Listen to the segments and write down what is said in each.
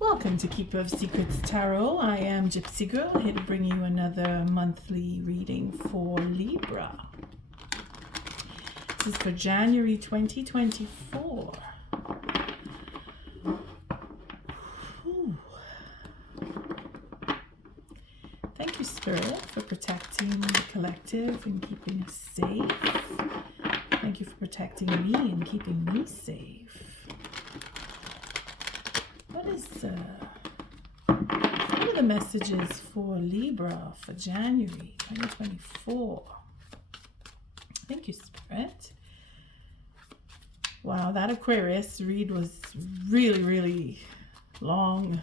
Welcome to Keeper of Secrets Tarot. I am Gypsy Girl, here to bring you another monthly reading for Libra. This is for January 2024. Whew. Thank you, Spirit, for protecting the collective and keeping us safe. Thank you for protecting me and keeping me safe. What are the messages for Libra for January 2024? Thank you, Spirit. Wow, that Aquarius read was really long.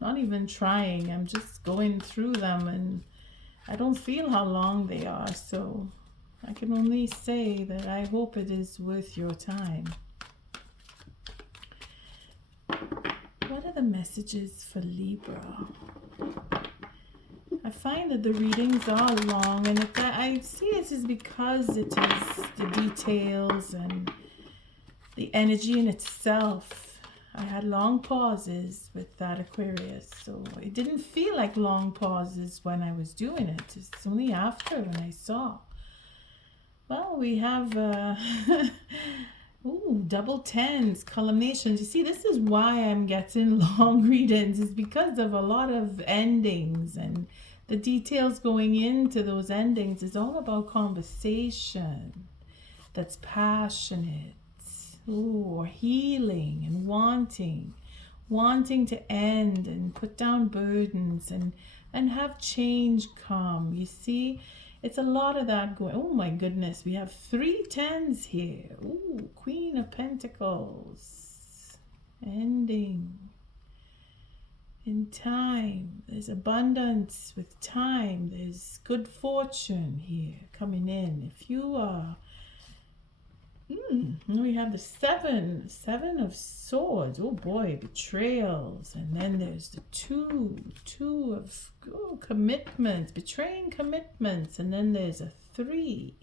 Not even trying, I'm just going through them and I don't feel how long they are, so I can only say that I hope it is worth your time. What are the messages for Libra? I find that the readings are long, and I see it is because it is the details and the energy in itself. I had long pauses with that Aquarius, so it didn't feel like long pauses when I was doing it. It's only after when I saw. Well, we have ooh, double tens, culminations. You see, this is why I'm getting long readings, is because of a lot of endings, and the details going into those endings is all about conversation that's passionate, or healing and wanting to end and put down burdens and have change come. You see, it's a lot of that going. Oh my goodness, we have 3 tens here. Ooh, Queen of Pentacles. Ending. In time. There's abundance with time. There's good fortune here coming in. If you are... we have the seven of swords. Oh boy, betrayals. And then there's the two of commitments, betraying commitments. And then there's a three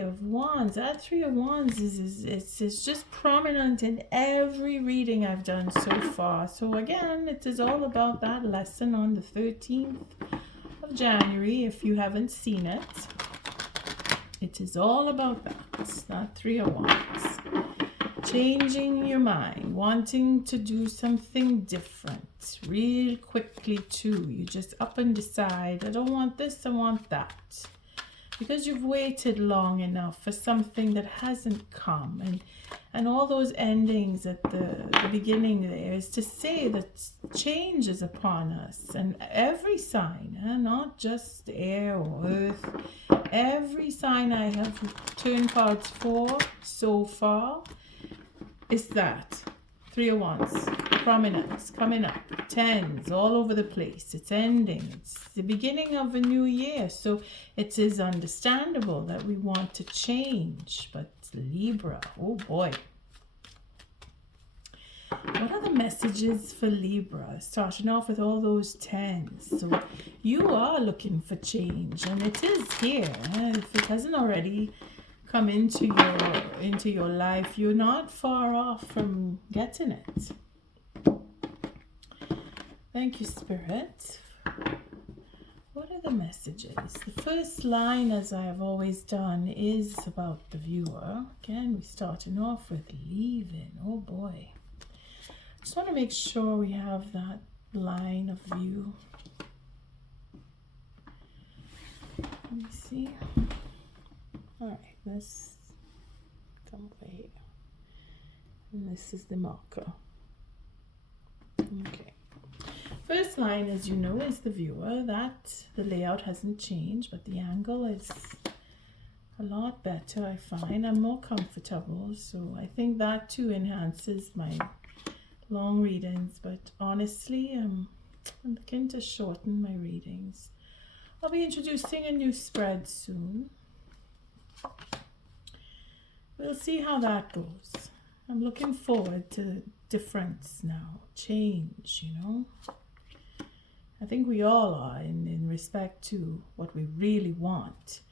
of wands. That 3 of wands is just prominent in every reading I've done so far. So again, it is all about that lesson on the 13th of January. If you haven't seen it, it is all about that. It's not 3 of wands. Changing your mind, wanting to do something different real quickly too. You just up and decide, I don't want this, I want that. Because you've waited long enough for something that hasn't come. And all those endings at the beginning there is to say that change is upon us. And every sign, not just air or earth, every sign I have turned cards for so far is that. 3 of wands, prominence, coming up, tens, all over the place. It's ending. It's the beginning of a new year. So it is understandable that we want to change. But Libra, oh boy. What are the messages for Libra? Starting off with all those tens. So you are looking for change, and it is here. If it hasn't already come into your life, you're not far off from getting it. Thank you, Spirit. What are the messages? The first line, as I have always done, is about the viewer. Again, we're starting off with leaving. Oh boy. Just want to make sure we have that line of view. Let me see. All right, let's come over here. And this is the marker. Okay. First line, as you know, is the viewer. That the layout hasn't changed, but the angle is a lot better, I find. I'm more comfortable, so I think that too enhances my long readings. But honestly, I'm looking to shorten my readings. I'll be introducing a new spread soon. We'll see how that goes. I'm looking forward to difference now, change, you know. I think we all are in respect to what we really want.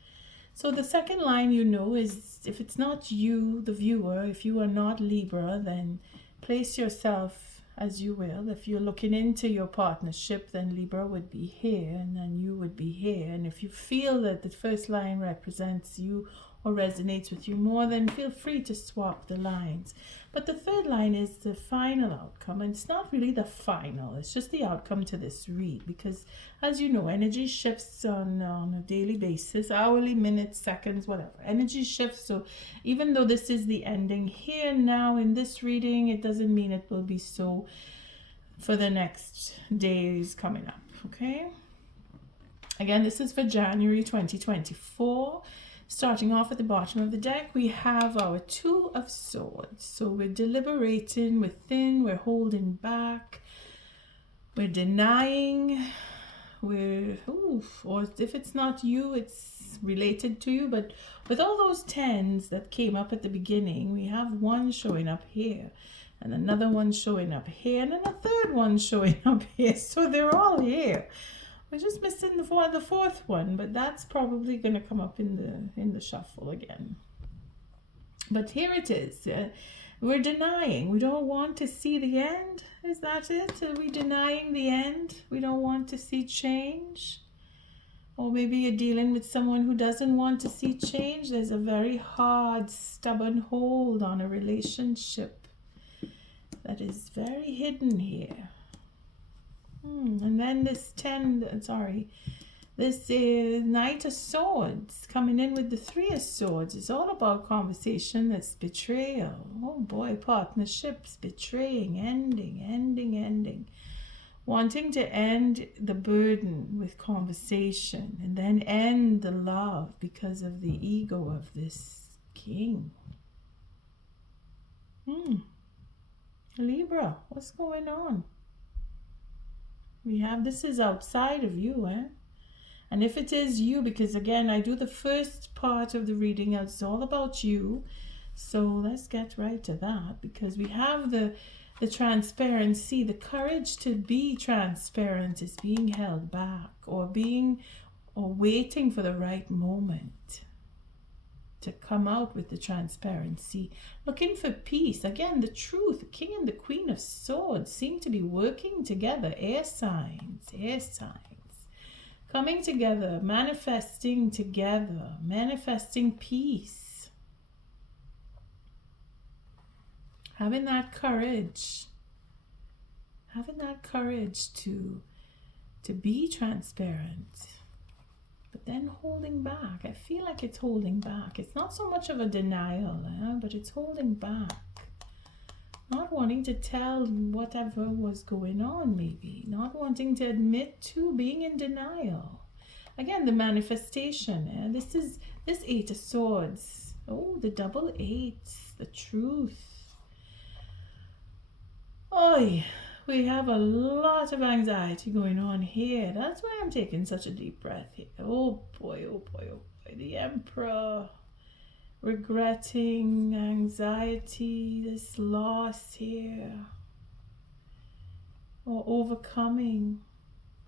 So the second line, is if it's not you, the viewer, if you are not Libra, then place yourself as you will. If you're looking into your partnership, then Libra would be here and then you would be here. And if you feel that the first line represents you or resonates with you more, then feel free to swap the lines. But the third line is the final outcome, and it's not really the final, it's just the outcome to this read, because as you know, energy shifts on a daily basis, hourly, minutes, seconds, whatever. Energy shifts, so even though this is the ending here now in this reading, it doesn't mean it will be so for the next days coming up, okay? Again, this is for January 2024. Starting off at the bottom of the deck, we have our Two of Swords. So we're deliberating within, we're holding back, we're denying, or if it's not you, it's related to you. But with all those tens that came up at the beginning, we have one showing up here, and another one showing up here, and then a third one showing up here. So they're all here. We're just missing the fourth one, but that's probably going to come up in the shuffle again. But here it is. We're denying. We don't want to see the end. Is that it? Are we denying the end? We don't want to see change? Or maybe you're dealing with someone who doesn't want to see change. There's a very hard, stubborn hold on a relationship that is very hidden here. And then this Knight of Swords coming in with the Three of Swords. It's all about conversation that's betrayal. Oh boy, partnerships, betraying, ending. Wanting to end the burden with conversation and then end the love because of the ego of this king. Libra, what's going on? We have, this is outside of you, And if it is you, because again, I do the first part of the reading, it's all about you. So let's get right to that, because we have the transparency, the courage to be transparent is being held back, or waiting for the right moment to come out with the transparency, looking for peace. Again, the truth, the King and the Queen of Swords seem to be working together. Air signs, coming together, manifesting together, manifesting peace, having that courage to be transparent. But then holding back. I feel like it's holding back. It's not so much of a denial, but it's holding back. Not wanting to tell whatever was going on, maybe. Not wanting to admit to being in denial. Again, the manifestation. This Eight of Swords. Oh, the double eights. The truth. Oy. We have a lot of anxiety going on here. That's why I'm taking such a deep breath here. Oh boy. The Emperor. Regretting, anxiety, this loss here. Or overcoming.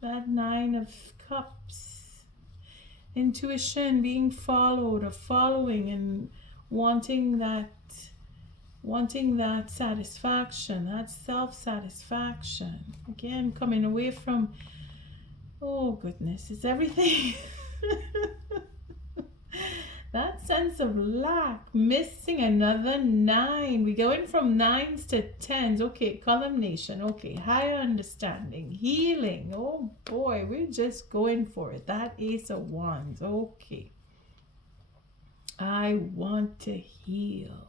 That Nine of Cups. Intuition, being followed or following and wanting that satisfaction, that self-satisfaction. Again, coming away from, oh goodness, it's everything. That sense of lack, missing another 9. We're going from 9s to 10s. Okay, culmination. Okay, higher understanding, healing. Oh boy, we're just going for it. That Ace of Wands. Okay. I want to heal.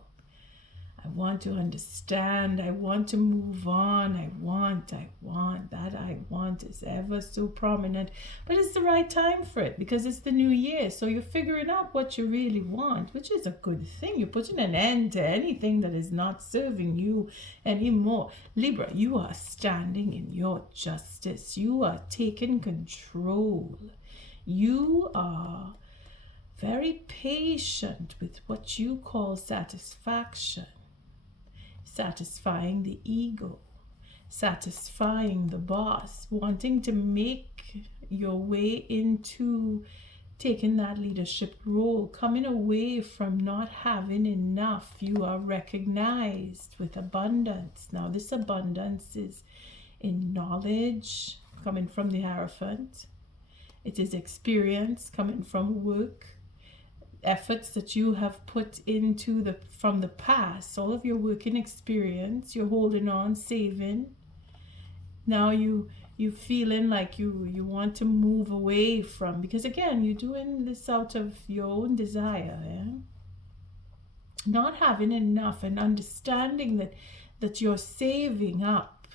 I want to understand. I want to move on. I want. That I want is ever so prominent. But it's the right time for it, because it's the new year. So you're figuring out what you really want, which is a good thing. You're putting an end to anything that is not serving you anymore. Libra, you are standing in your justice. You are taking control. You are very patient with what you call satisfaction. Satisfying the ego, satisfying the boss, wanting to make your way into taking that leadership role, coming away from not having enough. You are recognized with abundance. Now, this abundance is in knowledge, coming from the Hierophant. It is experience, coming from work, efforts that you have put into from the past, all of your working experience. You're holding on, saving. Now you feeling like you want to move away from, because again, you're doing this out of your own desire, not having enough, and understanding that you're saving up.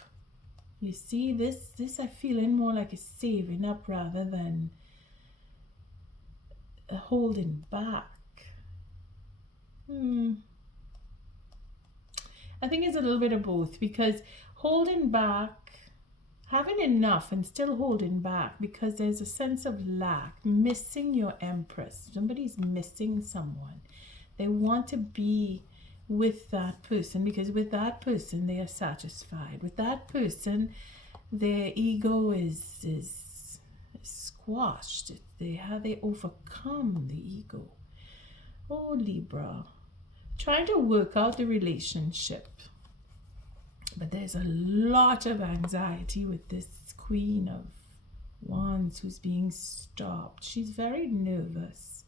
You see, this I feeling more like a saving up rather than a holding back. I think it's a little bit of both, because holding back, having enough and still holding back, because there's a sense of lack, missing your Empress. Somebody's missing someone. They want to be with that person, because with that person they are satisfied. With that person, their ego is squashed. They overcome the ego. Oh, Libra, trying to work out the relationship. But there's a lot of anxiety with this Queen of Wands who's being stopped. She's very nervous.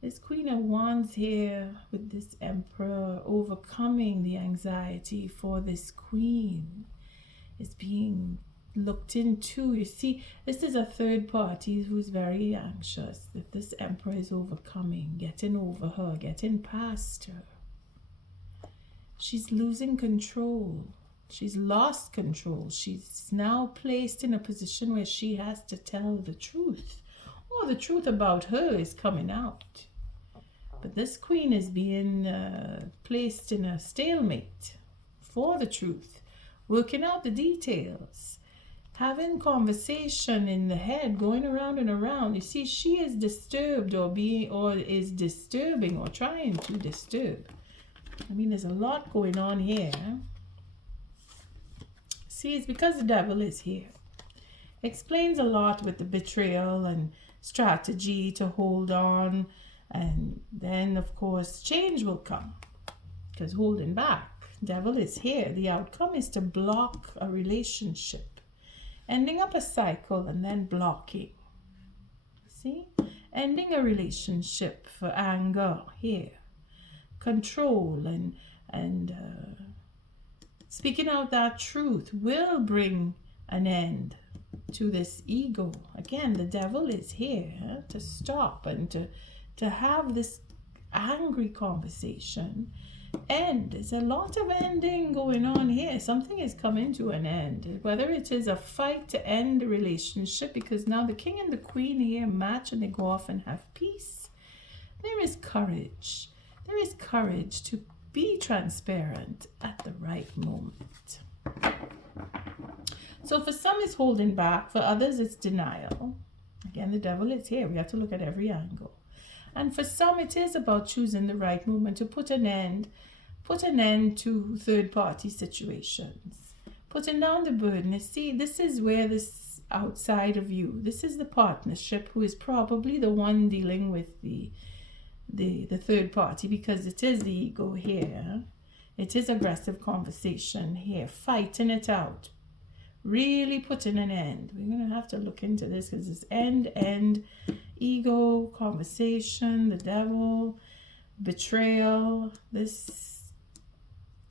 This Queen of Wands here with this Emperor, overcoming the anxiety for this Queen, is being looked into. You see, this is a third party who's very anxious that this Emperor is overcoming, getting over her, getting past her. She's losing control. She's lost control. She's now placed in a position where she has to tell the truth. Or the truth about her is coming out. But this Queen is being placed in a stalemate for the truth, working out the details, having conversation in the head, going around and around. You see, she is disturbed or is disturbing or trying to disturb. I mean, there's a lot going on here. See, it's because the devil is here. Explains a lot with the betrayal and strategy to hold on. And then, of course, change will come. Because holding back, devil is here. The outcome is to block a relationship. Ending up a cycle and then blocking. See? Ending a relationship for anger here. Control and speaking out that truth will bring an end to this ego. Again, the devil is here to stop and to have this angry conversation end. There's a lot of ending going on here. Something is coming to an end. Whether it is a fight to end the relationship, because now the king and the queen here match and they go off and have peace. There is courage. There is courage to be transparent at the right moment. So for some it's holding back, for others it's denial. Again, the devil is here. We have to look at every angle. And for some it is about choosing the right moment to put an end to third-party situations. Putting down the burden. You see, this is where this outside of you, this is the partnership who is probably the one dealing with the third party, because it is the ego here. It is aggressive conversation here, fighting it out, really putting an end. We're going to have to look into this, because it's end, ego, conversation, the devil, betrayal, this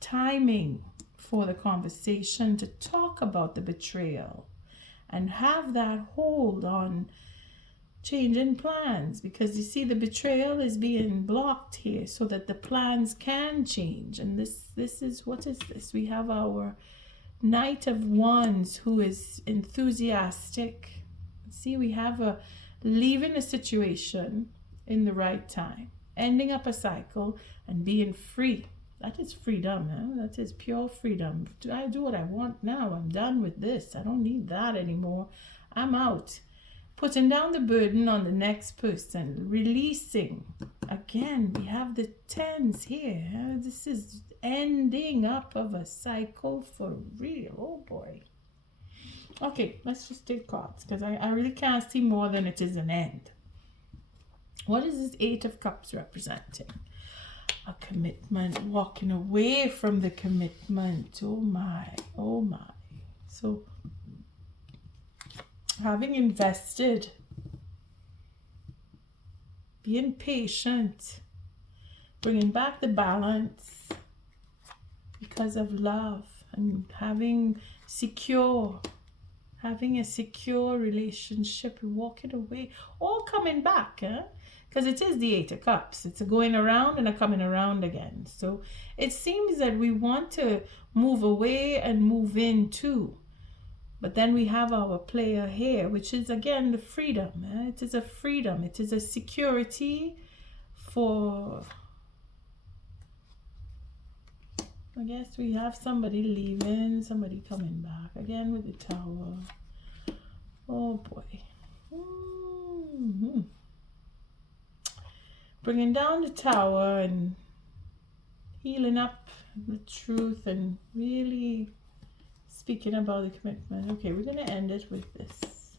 timing for the conversation to talk about the betrayal and have that hold on changing plans, because you see the betrayal is being blocked here so that the plans can change. And this is, what is this? We have our Knight of Wands who is enthusiastic. See, we have a leaving a situation in the right time, ending up a cycle and being free. That is freedom. That is pure freedom. I do what I want now. I'm done with this. I don't need that anymore. I'm out. Putting down the burden on the next person, releasing. Again, we have the tens here. This is ending up of a cycle for real. Oh boy. Okay, let's just take cards, because I really can't see more than it is an end. What is this Eight of Cups representing? A commitment, walking away from the commitment. Oh my, oh my. So having invested, being patient, bringing back the balance because of love, and having a secure relationship, walking away, or coming back, because it is the Eight of Cups. It's a going around and a coming around again. So it seems that we want to move away and move in too. But then we have our player here, which is again the freedom. It is a freedom. It is a security for, I guess we have somebody leaving, somebody coming back. Again with the Tower. Oh boy. Bringing down the Tower and healing up the truth and really speaking about the commitment. Okay, we're going to end it with this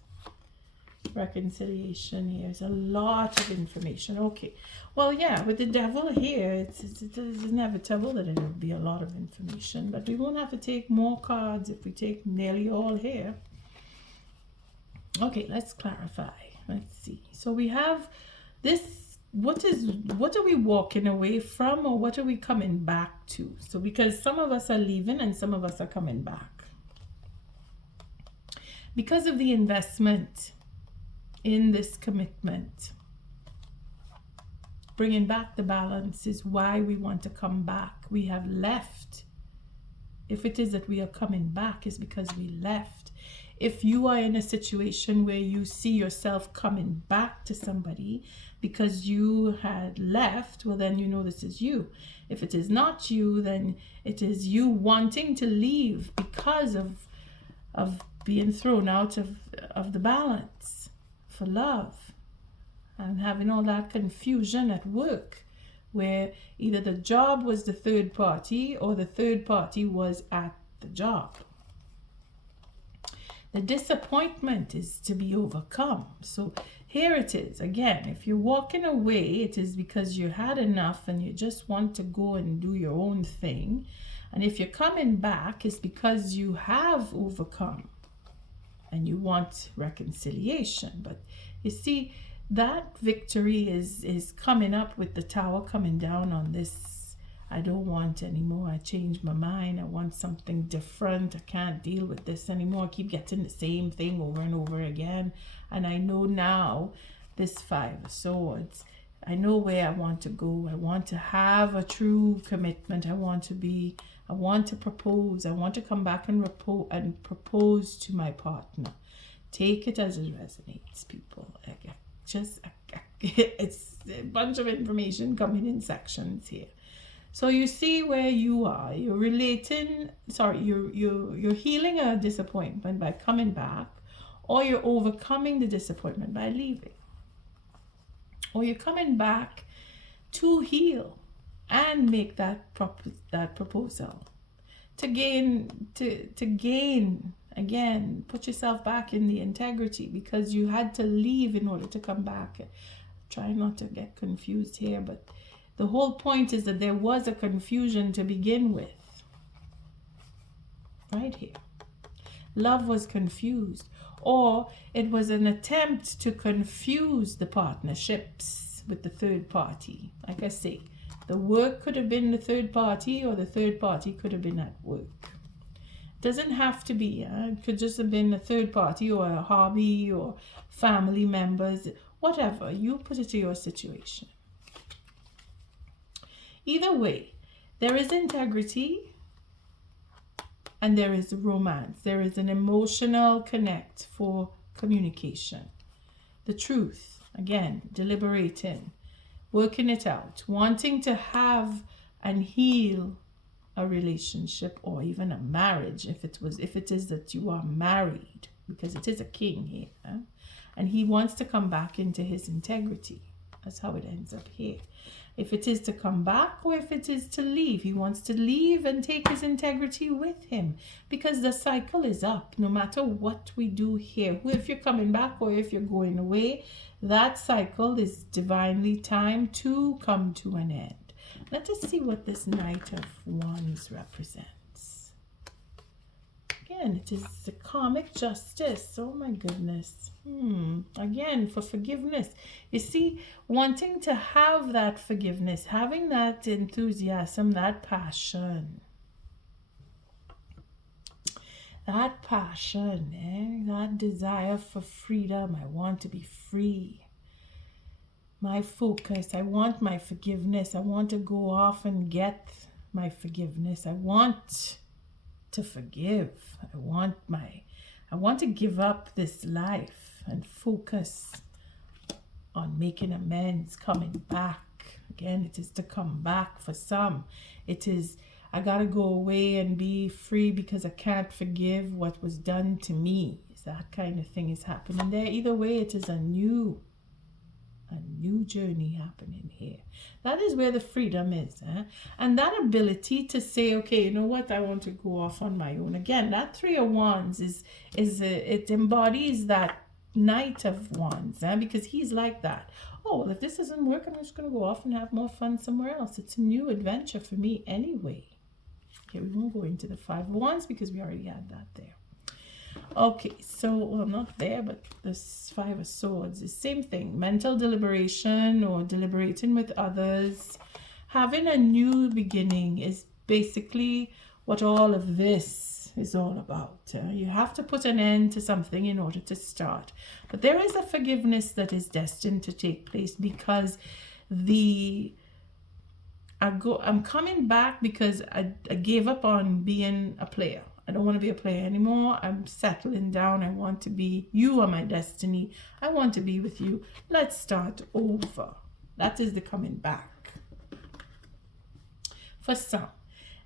reconciliation here. There's a lot of information. Okay, well, yeah, with the Devil here, it's inevitable that it will be a lot of information, but we won't have to take more cards if we take nearly all here. Okay, let's clarify. Let's see. So we have this. What are we walking away from, or what are we coming back to? So because some of us are leaving and some of us are coming back. Because of the investment in this commitment, bringing back the balance is why we want to come back. We have left. If it is that we are coming back, it's because we left. If you are in a situation where you see yourself coming back to somebody because you had left, well, then you know this is you. If it is not you, then it is you wanting to leave because of being thrown out of the balance for love, and having all that confusion at work where either the job was the third party or the third party was at the job. The disappointment is to be overcome. So here it is. Again, if you're walking away, it is because you had enough and you just want to go and do your own thing. And if you're coming back, it's because you have overcome and you want reconciliation. But you see, that victory is coming up with the Tower coming down on this. I don't want anymore. I changed my mind. I want something different. I can't deal with this anymore. I keep getting the same thing over and over again. And I know now this Five of Swords. I know where I want to go. I want to have a true commitment. I want to propose. I want to come back and propose to my partner. Take it as it resonates, people. It's a bunch of information coming in sections here. So you see where you are. You're you're healing a disappointment by coming back, or you're overcoming the disappointment by leaving. Or you're coming back to heal and make that proposal. To gain again, put yourself back in the integrity, because you had to leave in order to come back. Try not to get confused here, but the whole point is that there was a confusion to begin with. Right here. Love was confused. Or it was an attempt to confuse the partnerships with the third party. Like I say, the work could have been the third party, or the third party could have been at work. It doesn't have to be. It could just have been a third party, or a hobby, or family members. Whatever. You put it to your situation. Either way, there is integrity and there is romance. There is an emotional connect for communication. The truth, again, deliberating, working it out, wanting to have and heal a relationship, or even a marriage, if it is that you are married, because it is a king here, and he wants to come back into his integrity. That's how it ends up here. If it is to come back or if it is to leave. He wants to leave and take his integrity with him because the cycle is up. No matter what we do here, if you're coming back or if you're going away, that cycle is divinely timed to come to an end. Let us see what this Knight of Wands represents. Again, it is the karmic justice. Oh my goodness. Again, for forgiveness. You see, wanting to have that forgiveness, having that enthusiasm, that passion. That passion, that desire for freedom. I want to be free. My focus. I want my forgiveness. I want to go off and get my forgiveness. I want to forgive. I want to give up this life and focus on making amends, coming back. Again, it is to come back for some. It is, I got to go away and be free because I can't forgive what was done to me. That kind of thing is happening there. Either way, it is a new journey happening here. That is where the freedom is. And that ability to say, okay, you know what, I want to go off on my own. Again, that Three of Wands it embodies that Knight of Wands, because he's like that. Oh, well, if this doesn't work, I'm just going to go off and have more fun somewhere else. It's a new adventure for me anyway. Okay, we won't go into the Five of Wands because we already had that there. Okay, so, well, not there, but this Five of Swords is same thing. Mental deliberation or deliberating with others. Having a new beginning is basically what all of this is all about. You have to put an end to something in order to start. But there is a forgiveness that is destined to take place because I'm coming back because I gave up on being a player. I don't want to be a player anymore. I'm settling down. I want to be, you are my destiny. I want to be with you. Let's start over. That is the coming back. For some,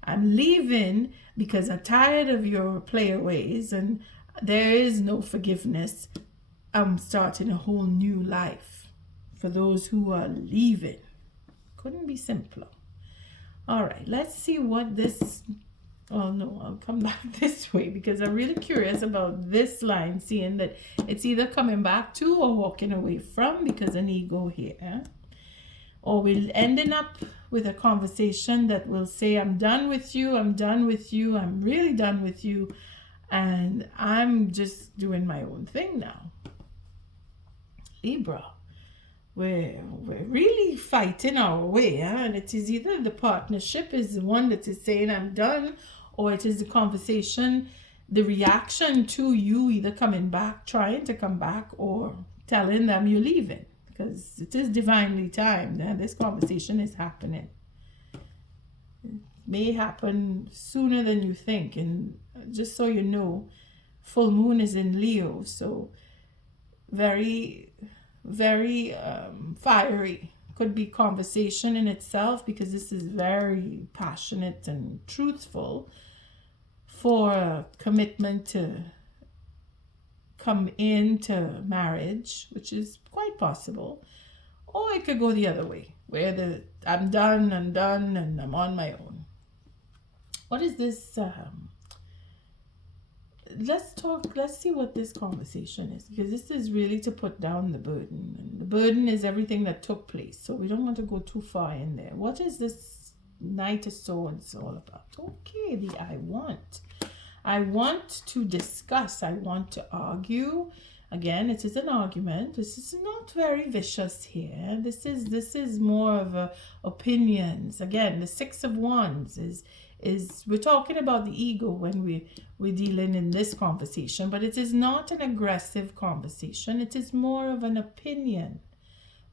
I'm leaving because I'm tired of your player ways and there is no forgiveness. I'm starting a whole new life. For those who are leaving. Couldn't be simpler. All right, let's see what this... Oh no, I'll come back this way because I'm really curious about this line, seeing that it's either coming back to or walking away from because an ego here. Or we're ending up with a conversation that will say, I'm done with you, I'm done with you, I'm really done with you, and I'm just doing my own thing now. Libra. We're really fighting our way, and it is either the partnership is the one that is saying I'm done, or it is the conversation, the reaction to you either coming back, trying to come back, or telling them you're leaving, because it is divinely timed and this conversation is happening. It may happen sooner than you think, and just so you know, full moon is in Leo, so very fiery. Could be conversation in itself because this is very passionate and truthful for a commitment to come into marriage, which is quite possible. Or it could go the other way, where I'm done, and I'm on my own. What is this? Let's see what this conversation is, because this is really to put down the burden. And the burden is everything that took place, so we don't want to go too far in there. What is this Knight of Swords all about? Okay, I want to discuss, I want to argue. Again, it is an argument. This is not very vicious here. This is more of a opinions. Again, the Six of Wands is we're talking about the ego when we're dealing in this conversation, but it is not an aggressive conversation. It is more of an opinion.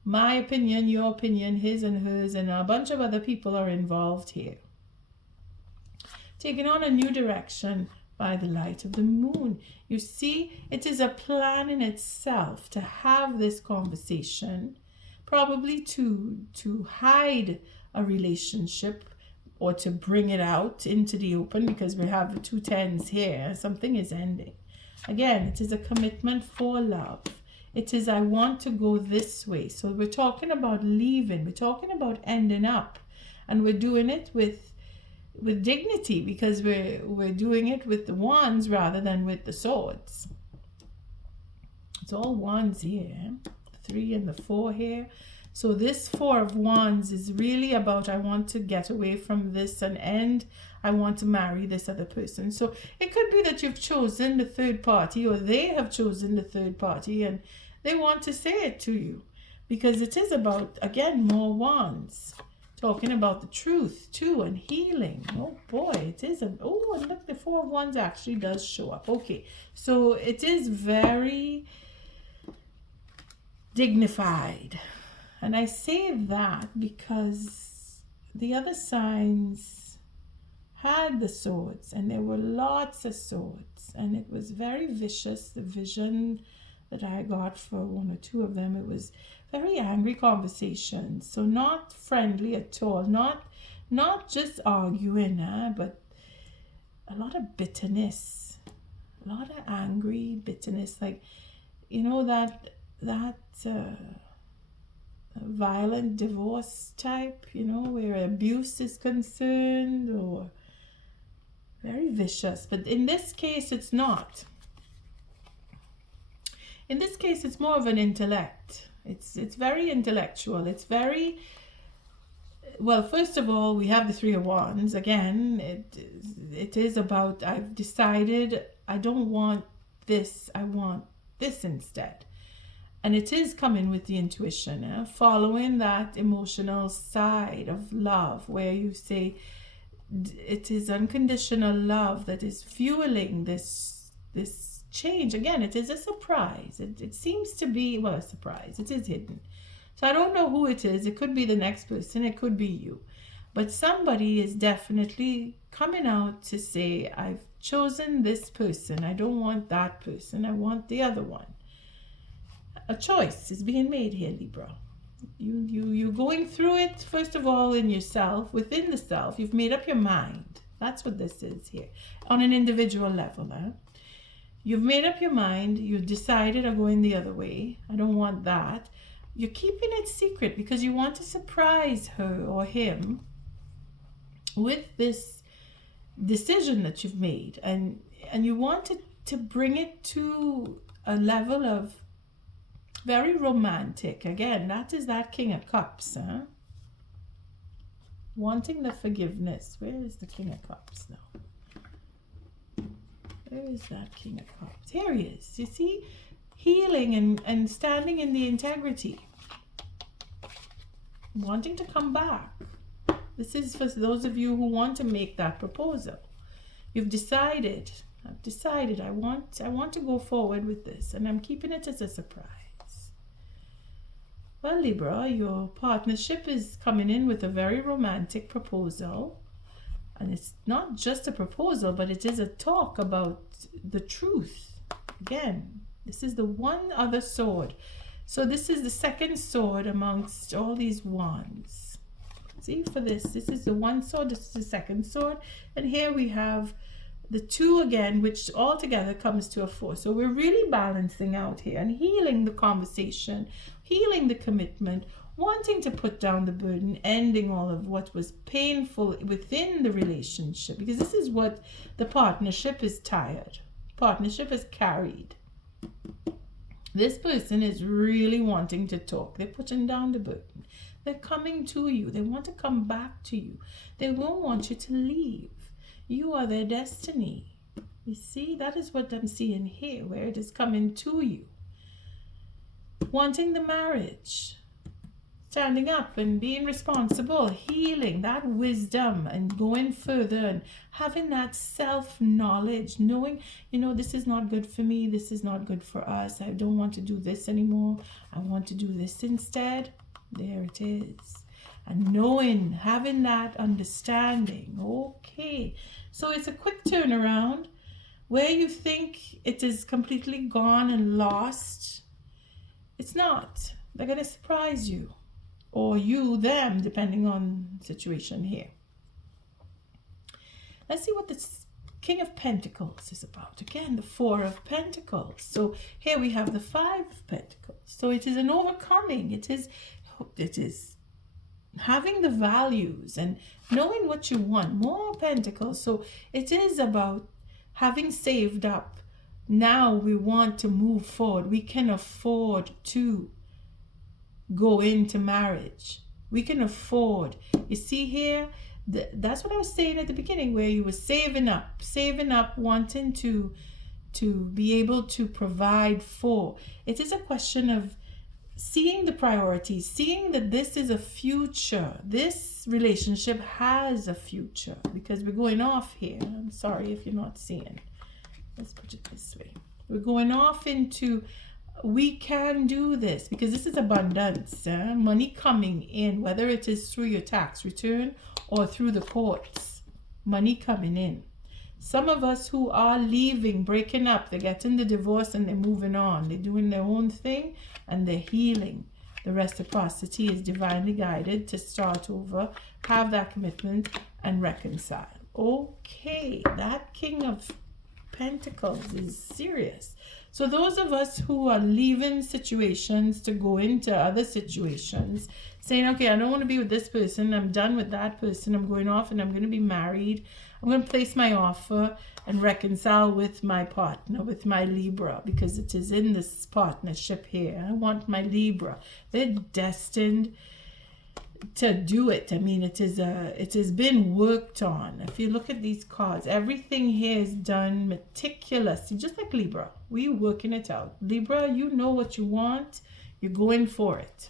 My opinion, your opinion, his and hers, and a bunch of other people are involved here. Taking on a new direction by the light of the moon. You see, it is a plan in itself to have this conversation, probably to hide a relationship or to bring it out into the open, because we have the 2 tens here. Something is ending. Again, it is a commitment for love. It is, I want to go this way. So we're talking about leaving. We're talking about ending up. And we're doing it with dignity, because we're doing it with the wands rather than with the swords. It's all wands here. The 3 and the 4 here. So this 4 of wands is really about, I want to get away from this and end. I want to marry this other person. So it could be that you've chosen the third party, or they have chosen the third party, and they want to say it to you, because it is about, again, more wands. Talking about the truth too, and healing. Oh boy, it is and look, the 4 of wands actually does show up. Okay, so it is very dignified. And I say that because the other signs had the swords, and there were lots of swords, and it was very vicious. The vision that I got for 1 or 2 of them, it was very angry conversations, so not friendly at all, not just arguing, but a lot of bitterness, a lot of angry bitterness, like, you know, that violent divorce type, you know, where abuse is concerned, or very vicious. But in this case, it's not. In this case, it's more of an intellect. It's very intellectual. It's very, well, first of all, we have the 3 of wands. Again, it is about, I've decided I don't want this, I want this instead. And it is coming with the intuition, following that emotional side of love, where you say it is unconditional love that is fueling this change. Again, it is a surprise. It seems to be, well, a surprise. It is hidden. So I don't know who it is. It could be the next person. It could be you. But somebody is definitely coming out to say, I've chosen this person. I don't want that person. I want the other one. A choice is being made here, Libra. You're going through it, first of all, in yourself, within the self. You've made up your mind. That's what this is here. On an individual level, You've made up your mind. You've decided I'm going the other way. I don't want that. You're keeping it secret because you want to surprise her or him with this decision that you've made. And you want to bring it to a level of very romantic. Again, that is that King of Cups. Wanting the forgiveness. Where is the King of Cups now? Where is that King of Cups? Here he is. You see? Healing and standing in the integrity. Wanting to come back. This is for those of you who want to make that proposal. You've decided. I've decided I want to go forward with this, and I'm keeping it as a surprise. Well, Libra, your partnership is coming in with a very romantic proposal. And it's not just a proposal, but it is a talk about the truth. Again, this is the one other sword. So this is the second sword amongst all these wands. See, for this is the one sword, this is the second sword. And here we have the 2 again, which altogether comes to a 4. So we're really balancing out here and healing the conversation, healing the commitment, wanting to put down the burden, ending all of what was painful within the relationship, because this is what the partnership is tired. Partnership is carried. This person is really wanting to talk. They're putting down the burden. They're coming to you. They want to come back to you. They won't want you to leave. You are their destiny. You see, that is what I'm seeing here, where it is coming to you. Wanting the marriage. Standing up and being responsible, healing, that wisdom, and going further and having that self-knowledge, knowing, this is not good for me, this is not good for us, I don't want to do this anymore, I want to do this instead. There it is. And knowing, having that understanding. Okay, so it's a quick turnaround where you think it is completely gone and lost. It's not. They're going to surprise you. Or you, them, depending on the situation here. Let's see what the King of Pentacles is about. Again, the Four of Pentacles. So here we have the Five of Pentacles. So it is an overcoming. It is having the values and knowing what you want. More Pentacles. So it is about having saved up. Now we want to move forward. We can afford to go into marriage. We can afford. You see here, that's what I was saying at the beginning, where you were saving up, wanting to be able to provide for. It is a question of seeing the priorities, seeing that this is a future. This relationship has a future, because we're going off here. I'm sorry if you're not seeing. Let's put it this way. We're going off into, we can do this, because this is abundance. Money coming in, whether it is through your tax return or through the courts. Money coming in. Some of us who are leaving, breaking up, they're getting the divorce and they're moving on. They're doing their own thing and they're healing. The reciprocity is divinely guided to start over, have that commitment, and reconcile. Okay, that King of Pentacles is serious. So those of us who are leaving situations to go into other situations, saying, okay, I don't want to be with this person, I'm done with that person, I'm going off and I'm going to be married, I'm going to place my offer and reconcile with my partner, with my Libra, because it is in this partnership here. I want my Libra. They're destined to do it. I mean, it has been worked on. If you look at these cards, everything here is done meticulously, just like Libra. We're working it out. Libra, you know what you want, you're going for it.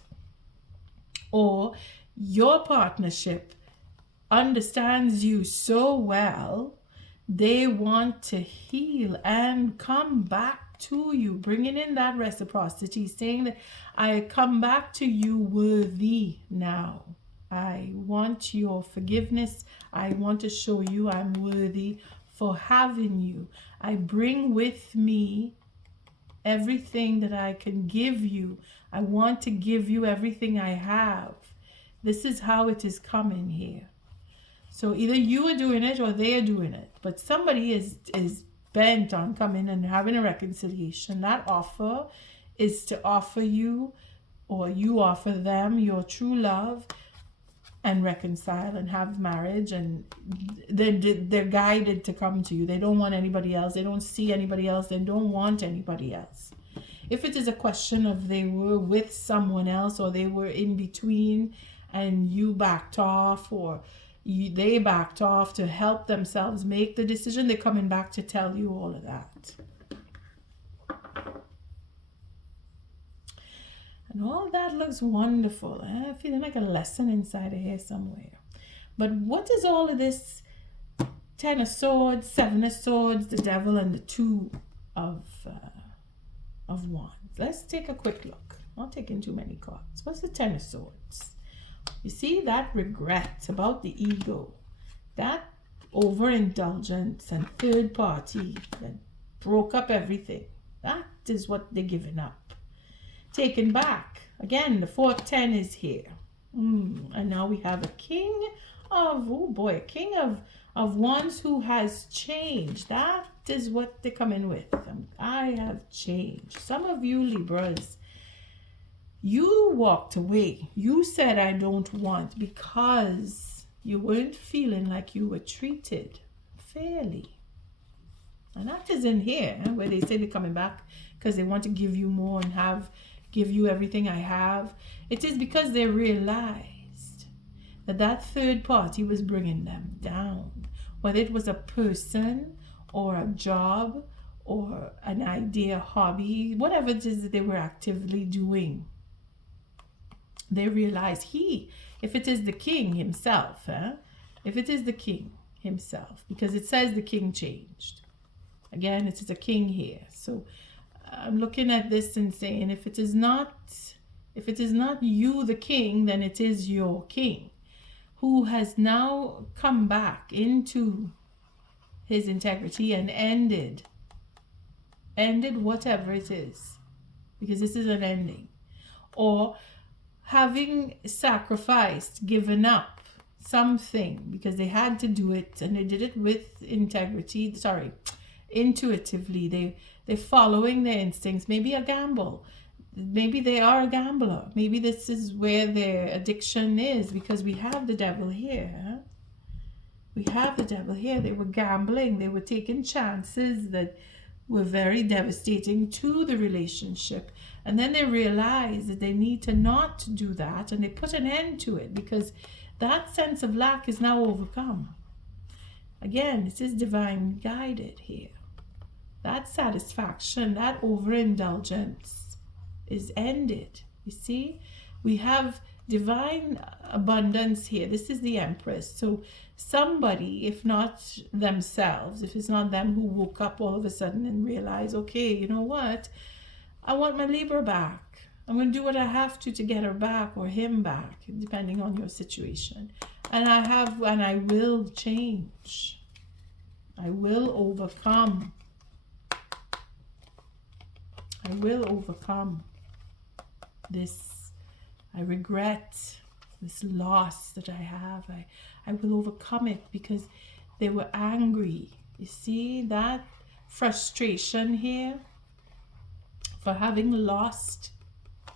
Or your partnership understands you so well, they want to heal and come back to you, bringing in that reciprocity, saying that I come back to you worthy now. I want your forgiveness. I want to show you I'm worthy for having you. I bring with me everything that I can give you. I want to give you everything I have. This is how it is coming here. So either you are doing it or they are doing it. But somebody is bent on coming and having a reconciliation. That offer is to offer you, or you offer them, your true love, and reconcile and have marriage. And they're guided to come to you. They don't want anybody else. They don't see anybody else. They don't want anybody else. If it is a question of they were with someone else, or they were in between and you backed off, or they backed off to help themselves make the decision, they're coming back to tell you all of that. And all that looks wonderful. Feeling like a lesson inside of here somewhere. But what is all of this? 10 of Swords, 7 of Swords, the Devil, and the 2 of Wands. Let's take a quick look. Not taking too many cards. What's the 10 of Swords? You see that regret about the ego, that overindulgence and third party that broke up everything. That is what they're giving up. Taken back. Again, the 4th 10 is here. And now we have a king of, oh boy, a king of Wands who has changed. That is what they come in with. I have changed. Some of you Libras, you walked away. You said, I don't want, because you weren't feeling like you were treated fairly. And that is in here, where they say they're coming back because they want to give you more and give you everything I have. It is because they realized that third party was bringing them down. Whether it was a person or a job or an idea, hobby, whatever it is that they were actively doing. They realize if it is the king himself, if it is the king himself, because it says the king changed. Again, it is a king here. So I'm looking at this and saying, if it is not you, the king, then it is your king, who has now come back into his integrity and ended whatever it is, because this is an ending. Or having sacrificed, given up something because they had to do it, and they did it with integrity. Sorry, intuitively. They're following their instincts. Maybe a gamble. Maybe they are a gambler. Maybe this is where their addiction is, because we have the devil here. We have the devil here. They were gambling. They were taking chances that were very devastating to the relationship. And then they realized that they need to not do that, and they put an end to it because that sense of lack is now overcome. Again, this is divine guided here. That satisfaction, that overindulgence is ended. You see, we have divine abundance here. This is the Empress. So somebody, if not themselves, if it's not them who woke up all of a sudden and realized, okay, you know what, I want my Libra back. I'm going to do what I have to get her back or him back, depending on your situation. And I will change. I will overcome. I will overcome this. I regret this loss that I have. I will overcome it because they were angry. You see that frustration here for having lost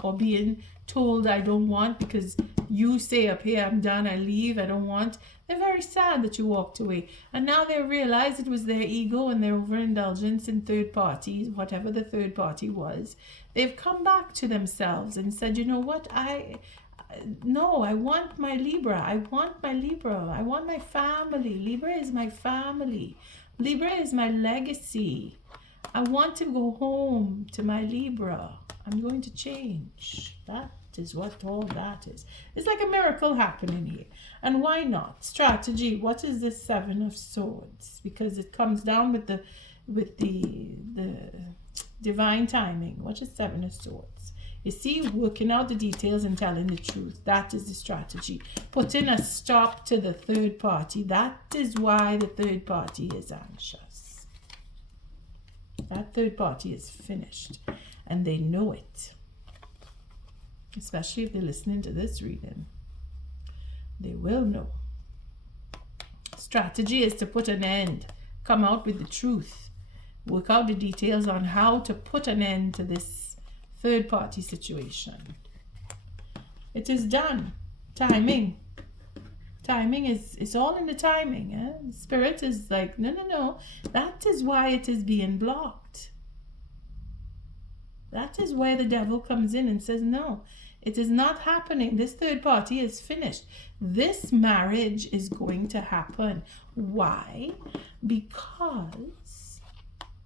or being told I don't want because you say up here, I'm done, I leave, I don't want. They're very sad that you walked away. And now they realize it was their ego and their overindulgence in third parties, whatever the third party was. They've come back to themselves and said, you know what, I want my Libra. I want my Libra. I want my family. Libra is my family. Libra is my legacy. I want to go home to my Libra. I'm going to change. That is what all that is. It's like a miracle happening here. And why not? Strategy. What is the Seven of Swords? Because it comes down with the divine timing. What is Seven of Swords? You see, working out the details and telling the truth. That is the strategy. Putting a stop to the third party. That is why the third party is anxious. That third party is finished. And they know it. Especially if they're listening to this reading. They will know. Strategy is to put an end. Come out with the truth. Work out the details on how to put an end to this third party situation. It is done. Timing. Timing is all in the timing. The spirit is like, no. That is why it is being blocked. That is where the devil comes in and says, no, it is not happening. This third party is finished. This marriage is going to happen. Why? Because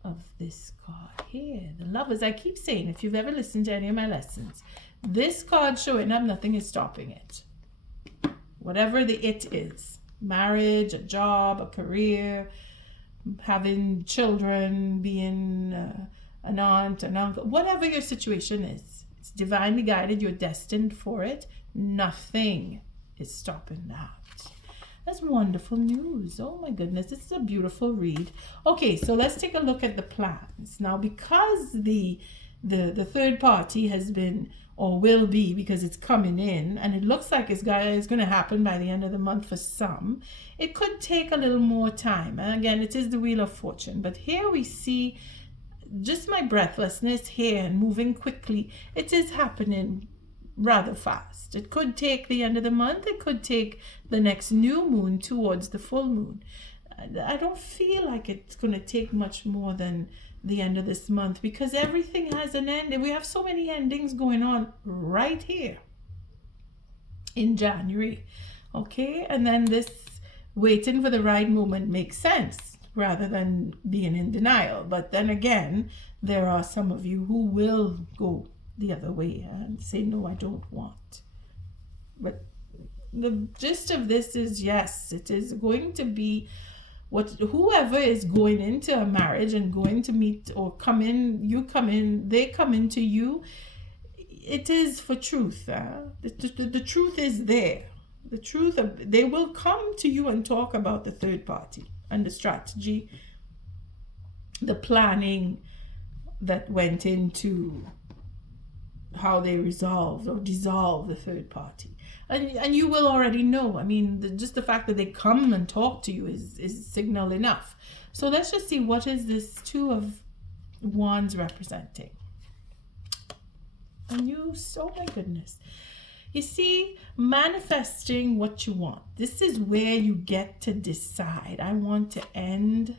of this card here. The Lovers. I keep saying, if you've ever listened to any of my lessons, this card showing up, nothing is stopping it. Whatever the it is. Marriage, a job, a career, having children, being an aunt, an uncle, whatever your situation is, it's divinely guided, you're destined for it. Nothing is stopping that. That's wonderful news. Oh my goodness, this is a beautiful read. Okay, so let's take a look at the plans. Now, because the third party has been, or will be, because it's coming in, and it looks like it's going to happen by the end of the month for some, it could take a little more time. And again, it is the Wheel of Fortune. But here we see just my breathlessness here and moving quickly. It is happening rather fast. It could take the end of the month. It could take the next new moon towards the full moon. I don't feel like it's going to take much more than the end of this month because everything has an end. And we have so many endings going on right here in January. Okay, and then this waiting for the right moment makes sense, rather than being in denial. But then again, there are some of you who will go the other way and say, no, I don't want. But the gist of this is, yes, it is going to be whoever is going into a marriage and going to meet or come in, you come in, they come into you, it is for truth. The truth is there. The truth, they will come to you and talk about the third party and the strategy, the planning that went into how they resolved or dissolved the third party. And you will already know. I mean, just the fact that they come and talk to you is signal enough. So let's just see, what is this Two of Wands representing? And you, oh my goodness. You see, manifesting what you want. This is where you get to decide. I want to end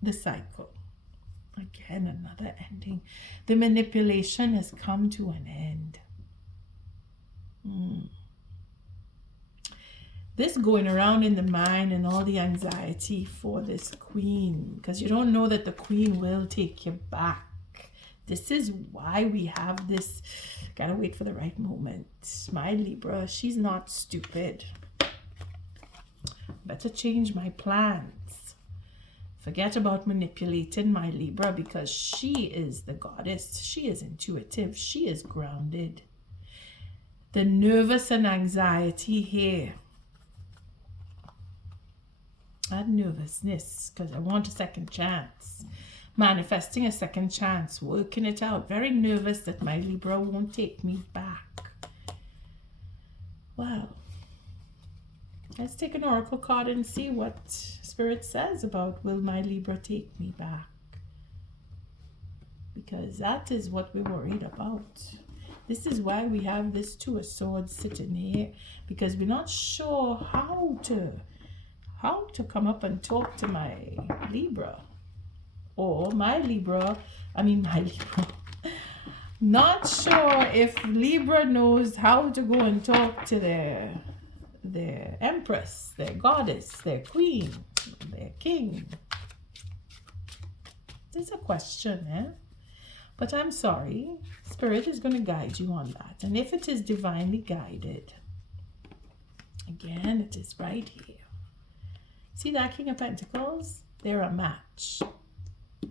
the cycle. Again, another ending. The manipulation has come to an end. This going around in the mind and all the anxiety for this queen, because you don't know that the queen will take you back. This is why we have this, gotta wait for the right moment. My Libra, she's not stupid. Better change my plans. Forget about manipulating my Libra, because she is the goddess. She is intuitive. She is grounded. The nervous and anxiety here. That nervousness, because I want a second chance. Manifesting a second chance, working it out. Very nervous that my Libra won't take me back. Well, let's take an oracle card and see what Spirit says about, will my Libra take me back? Because that is what we're worried about. This is why we have this Two of Swords sitting here, because we're not sure how to come up and talk to my Libra. Or my Libra. Not sure if Libra knows how to go and talk to their empress, their goddess, their queen, their king. There's a question, But I'm sorry, Spirit is going to guide you on that. And if it is divinely guided, again, it is right here. See that King of Pentacles? They're a match.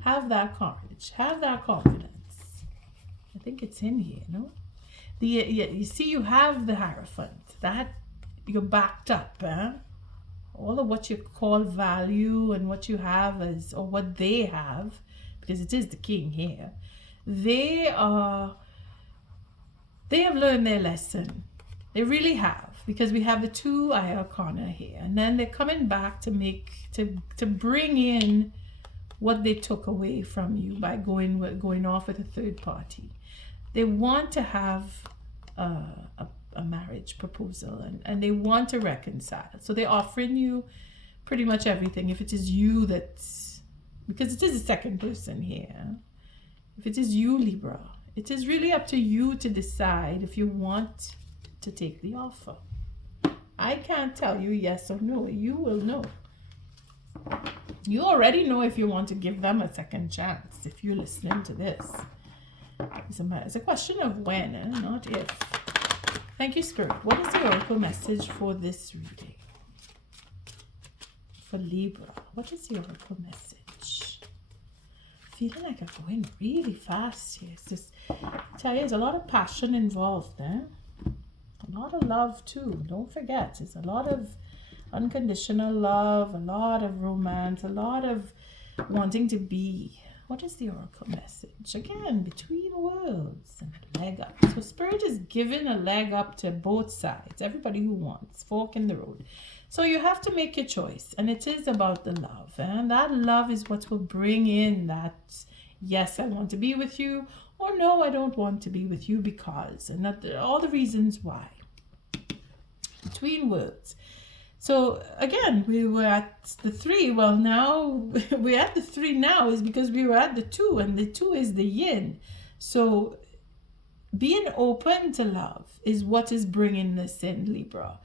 Have that courage. Have that confidence. I think it's in here, no? You see, you have the Hierophant. That, you're backed up, all of what you call value and what you have is, or what they have, because it is the king here. They have learned their lesson. They really have, because we have the two Eye Arcana here, and then they're coming back to bring in what they took away from you by going off with a third party. They want to have a marriage proposal, and they want to reconcile. So they're offering you pretty much everything. If it is you that's, because it is a second person here. If it is you, Libra, it is really up to you to decide if you want to take the offer. I can't tell you yes or no. You will know. You already know if you want to give them a second chance if you're listening to this. It's a question of when, not if. Thank you, Spirit. What is the oracle message for this reading? For Libra, what is the oracle message? Feeling like I'm going really fast here. It's just, I tell you, there's a lot of passion involved, A lot of love too. Don't forget, it's a lot of unconditional love, a lot of romance, a lot of wanting to be. What is the oracle message? Again, between worlds and a leg up. So Spirit is giving a leg up to both sides, everybody who wants, fork in the road. So you have to make your choice, and it is about the love, and that love is what will bring in that, yes, I want to be with you, or no, I don't want to be with you because, and that, all the reasons why. Between worlds. So again, we were at the 3. Well, now we're at the 3 now is because we were at the 2, and the 2 is the yin. So being open to love is what is bringing this in, Libra.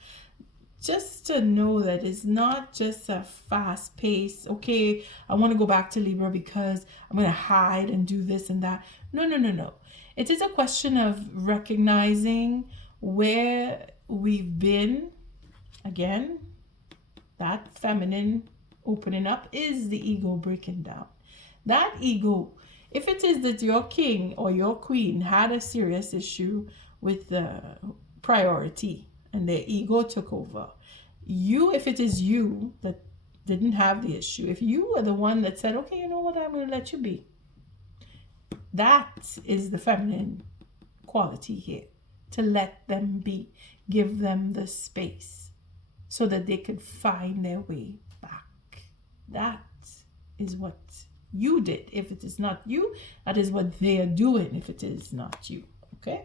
Just to know that it's not just a fast pace. Okay, I want to go back to Libra because I'm going to hide and do this and that. No. It is a question of recognizing where we've been. Again, that feminine opening up is the ego breaking down. That ego, if it is that your king or your queen had a serious issue with the priority and their ego took over, you, if it is you that didn't have the issue, if you were the one that said, okay, you know what, I'm going to let you be, that is the feminine quality here, to let them be, give them the space so that they could find their way back. That is what you did. If it is not you, that is what they are doing if it is not you. Okay?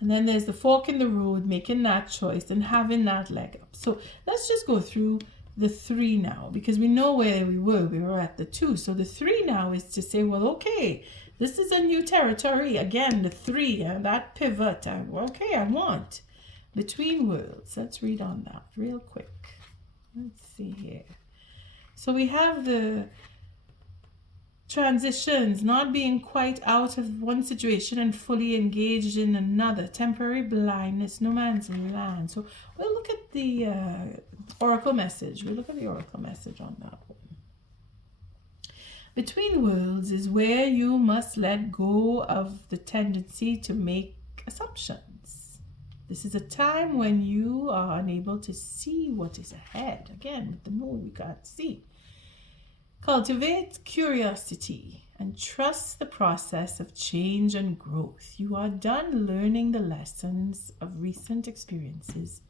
And then there's the fork in the road, making that choice and having that leg up. So let's just go through the 3 now, because we know where we were. We were at the 2. So the 3 now is to say, well, okay, this is a new territory. Again, the 3, and that pivot. I want between worlds. Let's read on that real quick. Let's see here. So we have the transitions, not being quite out of one situation and fully engaged in another. Temporary blindness, no man's land. So we'll look at the oracle message. We'll look at the oracle message on that one. Between worlds is where you must let go of the tendency to make assumptions. This is a time when you are unable to see what is ahead. Again, with the moon, we can't see. Cultivate curiosity and trust the process of change and growth. You are done learning the lessons of recent experiences.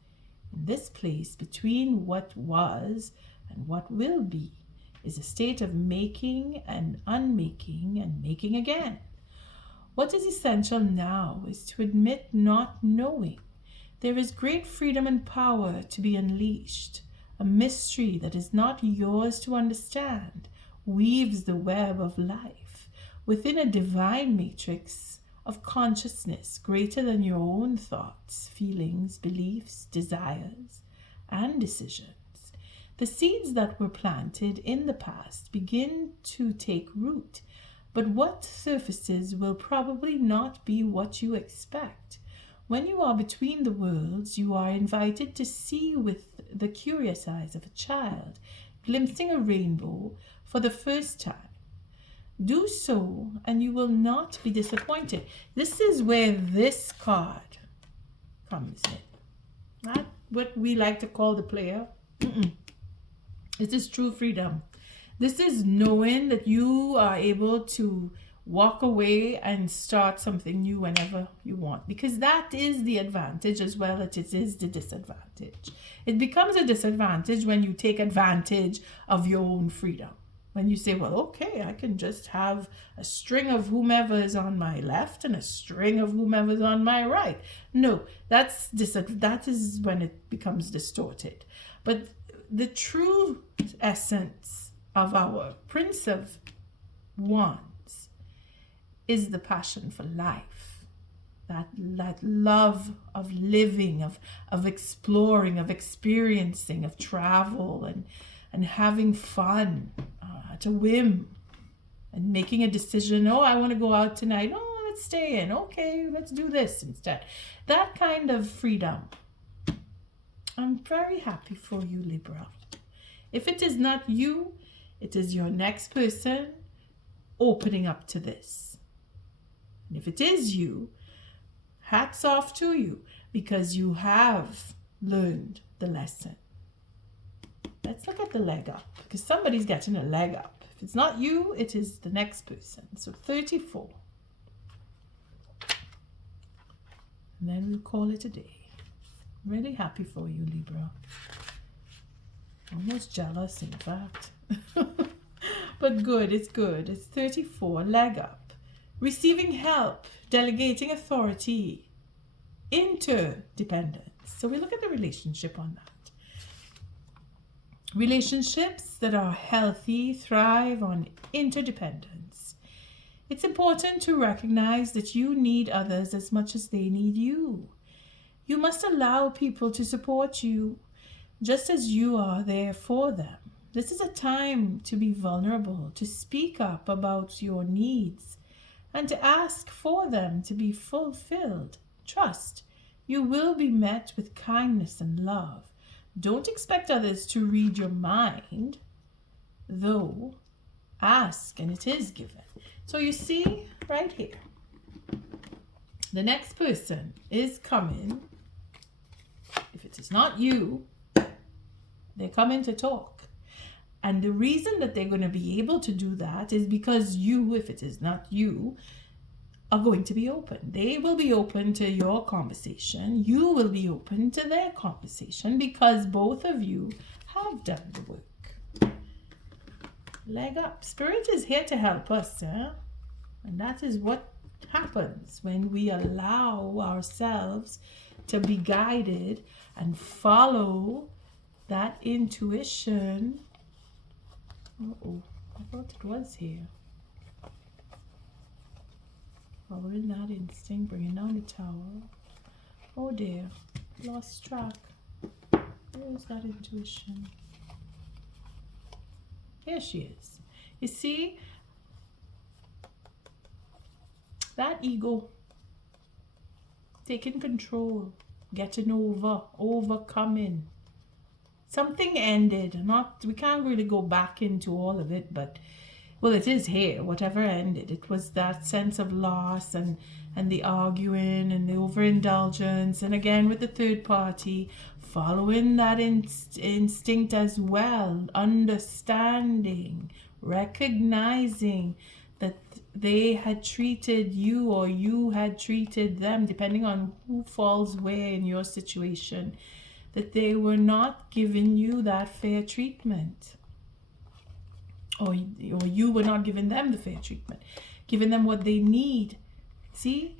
In this place, between what was and what will be, is a state of making and unmaking and making again. What is essential now is to admit not knowing. There is great freedom and power to be unleashed. A mystery that is not yours to understand weaves the web of life within a divine matrix of consciousness greater than your own thoughts, feelings, beliefs, desires, and decisions. The seeds that were planted in the past begin to take root, but what surfaces will probably not be what you expect. When you are between the worlds, you are invited to see with the curious eyes of a child, glimpsing a rainbow for the first time. Do so, and you will not be disappointed. This is where this card comes in. Not what we like to call the player. This is true freedom. This is knowing that you are able to walk away and start something new whenever you want, because that is the advantage as well as it is the disadvantage. It becomes a disadvantage when you take advantage of your own freedom. When you say, well, okay, I can just have a string of whomever is on my left and a string of whomever is on my right. No, that is when it becomes distorted. But the true essence of our Prince of Wands is the passion for life, that love of living, of exploring, of experiencing, of travel and having fun at a whim and making a decision. Oh, I want to go out tonight. Oh, let's stay in. Okay, let's do this instead. That kind of freedom. I'm very happy for you, Libra. If it is not you, it is your next person opening up to this. And if it is you, hats off to you, because you have learned the lesson. Let's look at the leg up, because somebody's getting a leg up. If it's not you, it is the next person. So 34. And then we'll call it a day. Really happy for you, Libra. Almost jealous, in fact. But good, it's good. It's 34, leg up. Receiving help, delegating authority, interdependence. So we look at the relationship on that. Relationships that are healthy thrive on interdependence. It's important to recognize that you need others as much as they need you. You must allow people to support you just as you are there for them. This is a time to be vulnerable, to speak up about your needs, and to ask for them to be fulfilled. Trust, you will be met with kindness and love. Don't expect others to read your mind, though ask and it is given. So you see right here, the next person is coming. If it is not you, they're coming to talk. And the reason that they're going to be able to do that is because you, if it is not you, are going to be open. They will be open to your conversation. You will be open to their conversation because both of you have done the work. Leg up. Spirit is here to help us, and that is what happens when we allow ourselves to be guided and follow that intuition. Uh-oh, I thought it was here. Following that instinct, bringing down the tower. Oh dear, lost track. Where's that intuition? Here she is. You see, that ego taking control, getting over, overcoming. Something ended. We can't really go back into all of it, but well, it is here. Whatever ended, it was that sense of loss and the arguing and the overindulgence, and again with the third party, following that instinct as well, understanding, recognizing that they had treated you or you had treated them, depending on who falls where in your situation, that they were not giving you that fair treatment. Or you were not giving them the fair treatment, giving them what they need. See,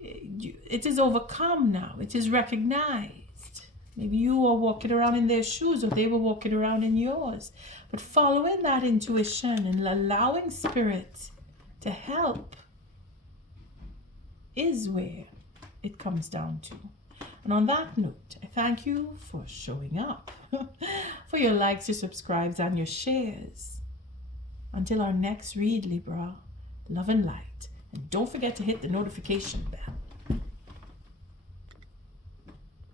it is overcome now. It is recognized. Maybe you are walking around in their shoes or they were walking around in yours. But following that intuition and allowing spirit to help is where it comes down to. And on that note, I thank you for showing up, for your likes, your subscribes, and your shares. Until our next read, Libra, love and light. And don't forget to hit the notification bell.